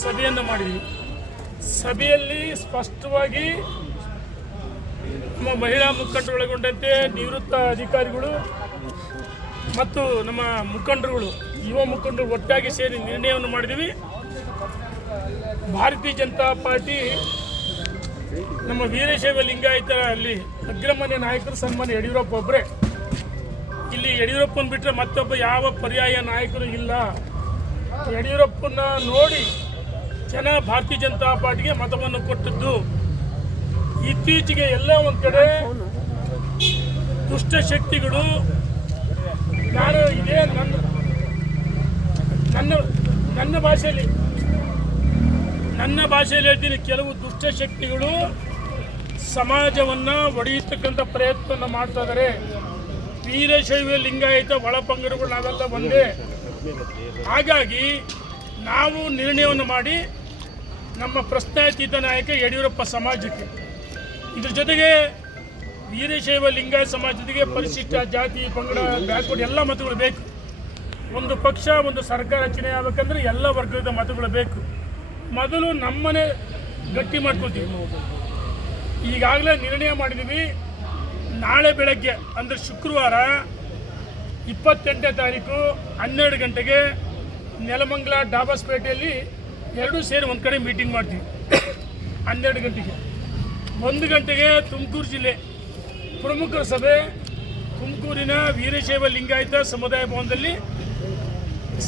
ಸಭೆಯನ್ನು ಮಾಡಿದ್ವಿ. ಸಭೆಯಲ್ಲಿ ಸ್ಪಷ್ಟವಾಗಿ ನಮ್ಮ ಮಹಿಳಾ ಮುಖಂಡರು ಒಳಗೊಂಡಂತೆ ನಿವೃತ್ತ ಅಧಿಕಾರಿಗಳು ಮತ್ತು ನಮ್ಮ ಮುಖಂಡರುಗಳು, ಯುವ ಮುಖಂಡರು ಒಟ್ಟಾಗಿ ಸೇರಿ ನಿರ್ಣಯವನ್ನು ಮಾಡಿದ್ವಿ. ಭಾರತೀಯ ಜನತಾ ಪಾರ್ಟಿ ನಮ್ಮ ವೀರಶೈವ ಲಿಂಗಾಯತರ ಅಲ್ಲಿ ಅಗ್ರಮಾನ್ಯ ನಾಯಕರು ಸನ್ಮಾನ್ಯ ಯಡಿಯೂರಪ್ಪ ಒಬ್ಬರೇ. ಇಲ್ಲಿ ಯಡಿಯೂರಪ್ಪನ ಬಿಟ್ಟರೆ ಮತ್ತೊಬ್ಬ ಯಾವ ಪರ್ಯಾಯ ನಾಯಕರು ಇಲ್ಲ. ಯಡಿಯೂರಪ್ಪನ ನೋಡಿ ಜನ ಭಾರತೀಯ ಜನತಾ ಪಾರ್ಟಿಗೆ ಮತವನ್ನು ಕೊಟ್ಟದ್ದು. ಇತ್ತೀಚೆಗೆ ಎಲ್ಲ ಒಂದು ಕಡೆ ದುಷ್ಟಶಕ್ತಿಗಳು, ನಾನು ಇದೇ ನನ್ನ ಭಾಷೆಯಲ್ಲಿ ಹೇಳ್ತೀನಿ, ಕೆಲವು ದುಷ್ಟಶಕ್ತಿಗಳು ಸಮಾಜವನ್ನು ಒಡೆಯತಕ್ಕಂಥ ಪ್ರಯತ್ನವನ್ನು ಮಾಡ್ತಾ ಇದ್ದಾರೆ. ವೀರಶೈವ ಲಿಂಗಾಯತ ಒಳಪಂಗಡಗಳು ನಾವೆಲ್ಲ ಒಂದೇ. ಹಾಗಾಗಿ ನಾವು ನಿರ್ಣಯವನ್ನು ಮಾಡಿ ನಮ್ಮ ಪ್ರಶ್ನಾತೀತ ನಾಯಕ ಯಡಿಯೂರಪ್ಪ ಸಮಾಜಕ್ಕೆ, ಇದ್ರ ಜೊತೆಗೆ ವೀರಶೈವ ಲಿಂಗಾಯತ ಸಮಾಜದಿಗೆ ಪರಿಶಿಷ್ಟ ಜಾತಿ ಪಂಗಡ ಬ್ಯಾಕ್ವರ್ಡ್ ಎಲ್ಲ ಮತಗಳು ಬೇಕು. ಒಂದು ಪಕ್ಷ ಒಂದು ಸರ್ಕಾರ ರಚನೆ ಆಗಬೇಕಂದ್ರೆ ಎಲ್ಲ ವರ್ಗದ ಮತಗಳು ಬೇಕು. ಮೊದಲು ನಮ್ಮನೆ ಗಟ್ಟಿ ಮಾಡ್ಕೊಳ್ತೀವಿ. ಈಗಾಗಲೇ ನಿರ್ಣಯ ಮಾಡಿದ್ದೀವಿ. ನಾಳೆ ಬೆಳಗ್ಗೆ ಅಂದರೆ ಶುಕ್ರವಾರ 28ನೇ ತಾರೀಕು 12 ಗಂಟೆಗೆ ನೆಲಮಂಗಲ ಡಾಬಾಸ್ಪೇಟೆಯಲ್ಲಿ ಎರಡೂ ಸೇರಿ ಒಂದು ಕಡೆ ಮೀಟಿಂಗ್ ಮಾಡ್ತೀವಿ. 12 ಗಂಟೆಗೆ. 1 ಗಂಟೆಗೆ ತುಮಕೂರು ಜಿಲ್ಲೆ ಪ್ರಮುಖರ ಸಭೆ ತುಮಕೂರಿನ ವೀರಶೈವ ಲಿಂಗಾಯತ ಸಮುದಾಯ ಭವನದಲ್ಲಿ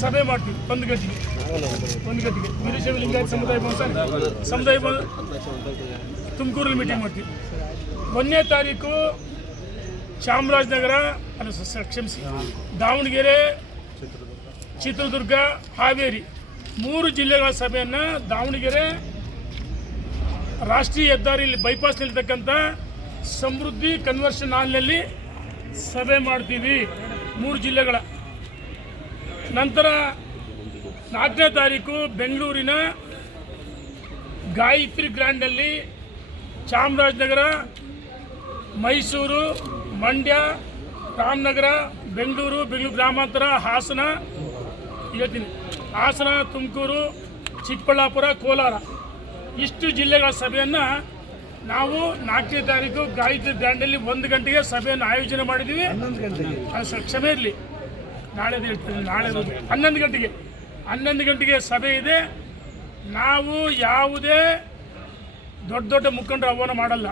ಸಭೆ ಮಾಡ್ತೀವಿ. 1 ಗಂಟೆಗೆ ವೀರಶೈವ ಲಿಂಗಾಯತ ಸಮುದಾಯ ಭವನ ತುಮಕೂರಲ್ಲಿ ಮೀಟಿಂಗ್ ಮಾಡ್ತೀವಿ. 1ನೇ ತಾರೀಕು ಚಾಮರಾಜನಗರ, ದಾವಣಗೆರೆ, ಚಿತ್ರದುರ್ಗ, ಹಾವೇರಿ 3 ಜಿಲ್ಲೆಗಳ ಸಭೆಯನ್ನು ದಾವಣಗೆರೆ ರಾಷ್ಟ್ರೀಯ ಹೆದ್ದಾರಿಯಲ್ಲಿ ಬೈಪಾಸ್ನಲ್ಲಿರ್ತಕ್ಕಂಥ ಸಮೃದ್ಧಿ ಕನ್ವರ್ಷನ್ ಹಾಲ್ನಲ್ಲಿ ಸಭೆ ಮಾಡ್ತೀವಿ 3 ಜಿಲ್ಲೆಗಳ. ನಂತರ 4ನೇ ತಾರೀಕು ಬೆಂಗಳೂರಿನ ಗಾಯತ್ರಿ ಗ್ರ್ಯಾಂಡಲ್ಲಿ ಚಾಮರಾಜನಗರ, ಮೈಸೂರು, ಮಂಡ್ಯ, ರಾಮನಗರ, ಬೆಂಗಳೂರು ಗ್ರಾಮಾಂತರ, ಹಾಸನ, ತುಮಕೂರು, ಚಿಕ್ಕಬಳ್ಳಾಪುರ, ಕೋಲಾರ ಇಷ್ಟು ಜಿಲ್ಲೆಗಳ ಸಭೆಯನ್ನು ನಾವು 4ನೇ ತಾರೀಕು ಗಾಯತ್ರಿ ಗ್ರ್ಯಾಂಡಲ್ಲಿ 1 ಗಂಟೆಗೆ ಸಭೆಯನ್ನು ಆಯೋಜನೆ ಮಾಡಿದ್ದೀವಿ. ಕ್ಷಮೆ ಇರಲಿ, ನಾಳೆ 11 ಗಂಟೆಗೆ ಸಭೆ ಇದೆ. ನಾವು ಯಾವುದೇ ದೊಡ್ಡ ಮುಖಂಡರು ಆಹ್ವಾನ ಮಾಡಲ್ಲ.